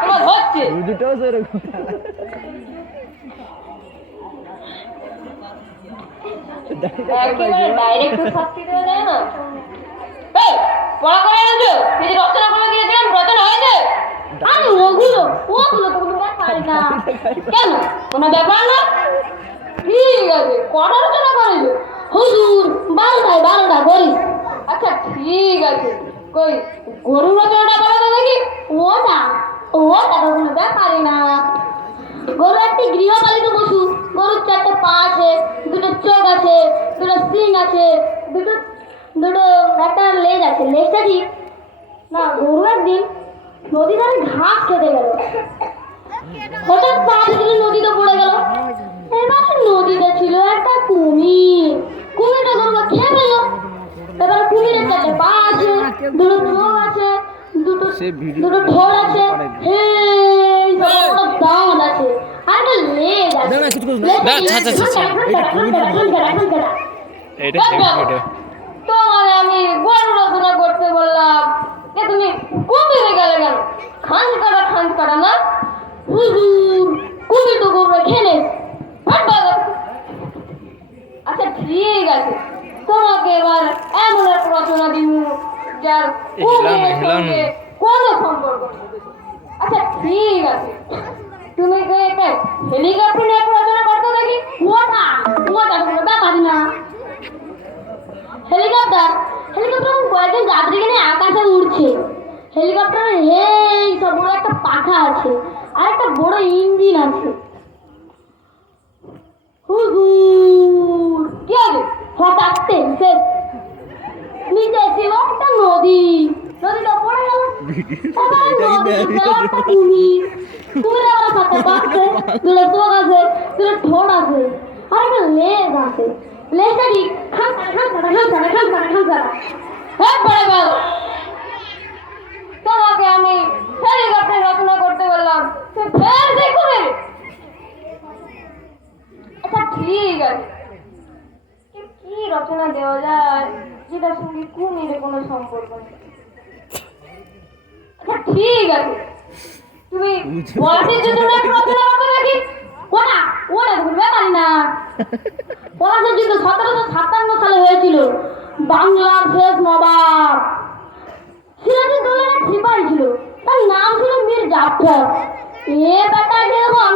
তোমার হচ্ছে দুটোও সেরকম কিছু রচনা করে দিয়েছিলাম রচনা হয়েছে আমি ওগুলো ওগুলো তো কোনো ব্যাপার না কেন কোনো ব্যাপার না ঠিক আছে কটা রচনা করেছ হুজুর, বারোটায় বারোটা করি। আচ্ছা ঠিক আছে। কই গরু রচনাটা বলো তো দেখি। ওটা ওটা তো কোনো ব্যাপারই না। গরু একটি গৃহপালিত পশু, গরুর চারটে পা আছে, দুটো চোখ আছে, দুটো সিং আছে, দুটো দুটো একটা লেজ আছে। লেজটা ঠিক না, গরু একদিন নদী ধারে ঘাস খেতে গেল। হঠাৎ পা থেকে নদীতে পড়ে গেল। সে ভিডিও আছে। এই আছে। কিছু না আচ্ছা এটা এটা তো আমি রচনা করতে বললাম। যে তুমি কবিরে গেলে কেন? খান কাটা খান কাটা না? হুজুর কবি তো গরু খেলে? আচ্ছা ঠিক আছে। তোমাকে এবার এমন এক রচনা দিব যার কোনো সম্পর্ক। আচ্ছা ঠিক আছে। তুমি একটা হেলিকপ্টার নিয়ে একটা করতে দেখি? ওটা তো কোনো ব্যাপারই না। হেলিকপ্টার হেলিকপ্টার কয়েকজন যাত্রীকে নিয়ে আকাশে উড়ছে। হেলিকপ্টারের এই সব বড় একটা পাখা আছে, আর একটা বড় ইঞ্জিন আছে। হুজুর, কি হবে? হঠাৎ নিচে ছিল একটা নদী। নদীটা দুটো চোখ আছে দুটো ঠোঁট আছে আর একটা লেজ আছে লেজটা কি খান খান খান খান খান খান খান খান খান হ্যাঁ পড়ে গেল তোমাকে আমি হেলিকপ্টার রচনা করতে বললাম সে ফের আচ্ছা ঠিক আছে কি- রচনা দেওয়া যায় যেটার সঙ্গে কুমিরের কোনো সম্পর্ক নেই আচ্ছা ঠিক আছে। তুমি পলাশের যুদ্ধটা একটু রচনা করতে নাকি ওটা ওটা ভুলবে পারি না। পলাশের যুদ্ধ সতেরোশো সাতান্ন সালে হয়েছিল বাংলার শেষ নবাব। সিরাজউদ্দৌলার এক সিপাহী ছিল। তার নাম ছিল মীর জাফর। এ বেটাকে এখন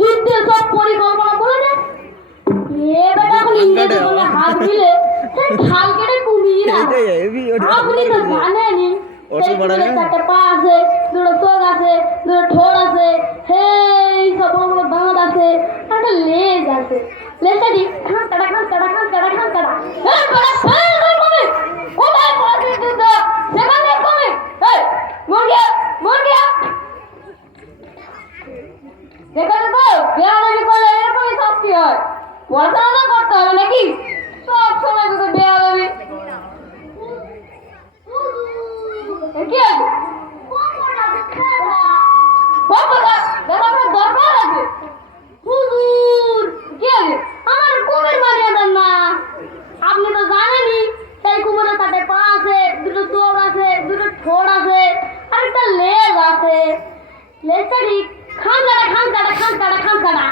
যুদ্ধের সব পরিকল্পনা বলে দেয়? এ বেটা এখন ইংরেজের হাত দিলে সে ঢাল কেটে না ওটা। আপনি তো জানেনই। অটো সেই ভাড়া নেই? চারটে পা আছে দুটো চোখ আছে দুটো ঠোঁট আছে সেই সব বড় বড় দাঁত আছে আর একটা লেজ আছে। লেজটা কি খান কাটা খান কাটা খান কাটা খান কাটা এই বড় ফেল কই কমে কোথায় পড়াছিস তুই তো? সেখানে কমে এই মুরগিয়া মুরগিয়া দেখো তো বেয়াদবি করলে এরকমই শাস্তি হয়। পড়াশোনা না ঠোঁট আছে আর একটা লেজ আছে লেজটা ঠিক খান কাটা খান কাটা খান কাটা খান কাটা